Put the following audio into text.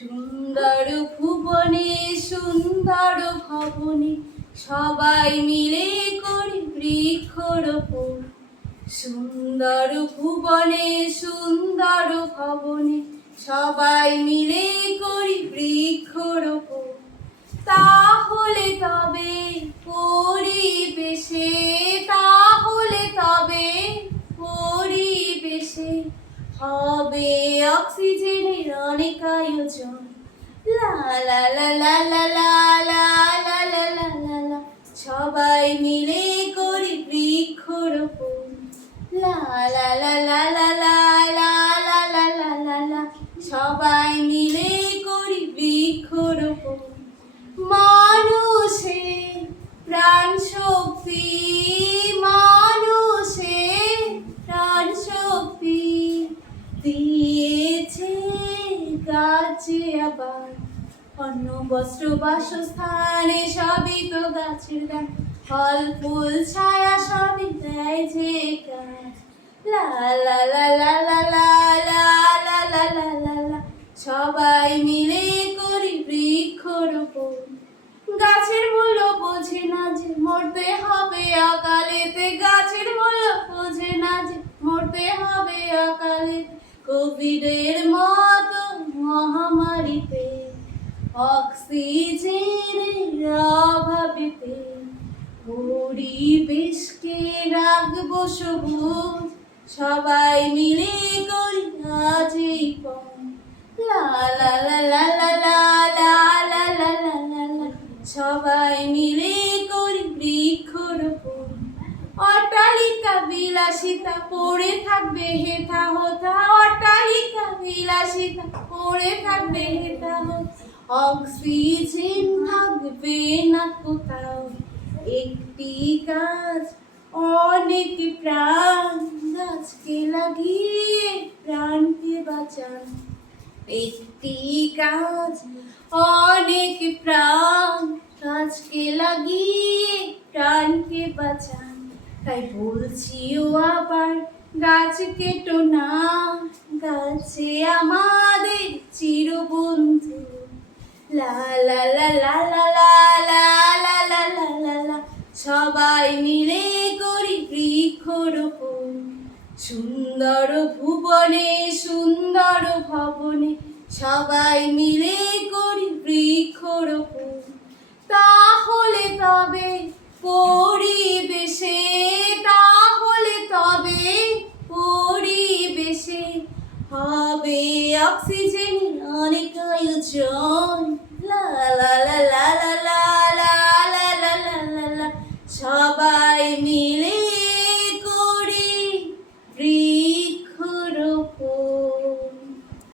সুন্দর ভুবনে, সুন্দর ভবনে সবাই মিলে করি বৃক্ষরোপণ। সুন্দর ভুবনে, সুন্দর ভবনে সবাই মিলে করি বৃক্ষরোপণ। হবে অক্সিজেনের অনেক আয়োজন লা লা লা লা লা লা লা লা লা লা লা লা সবাই মিলে করি বৃক্ষরোপণ লা লা লা লা লা লা লা লা লা লা লা লা সবাই মিলে করি বৃক্ষরোপণ মানুষের প্রাণ শক্তি অন্য বস্ত্র বাসস্থানে সবই তো গাছের গান ফল ফুল ছায়া সবই দেয় যে সবাই মিলে করি বৃক্ষরোপণ গাছের মূল্য বোঝে না যে মরতে হবে অকালেতে গাছের মূল্য বোঝে না যে মরতে হবে অকালে কোভিডের মতো মহামারীতে অক্সিজেনের অভাবেতে পরিবেশকে রাখব সবুজ সবাই মিলে করি আজ এই লা লা লা লা লা লা লা লা লা লা। সবাই মিলে করি বৃক্ষরোপণ অট্টালিকা বিলাসিতা পড়ে থাকবে হেথা অট্টালিকা বিলাসিতা পড়ে থাকবে অক্সিজেন থাকবে না কোথাও। একটি গাছ অনেক প্রাণ, গাছকে লাগিয়ে প্রাণকে বাঁচান। একটি গাছ অনেক প্রাণ, গাছকে লাগিয়ে প্রাণকে বাঁচান। তাই বলছিও আবার গাছ কেটো না গাছে আমাদের চিরবন্ধু লা লা লা লা লা লা লা লা লা লা লা লা সবাই মিলে করি বৃক্ষরোপণ সুন্দর ভুবনে সুন্দর ভবনে সবাই মিলে হবে অক্সিজেন অনেক আয়োজন।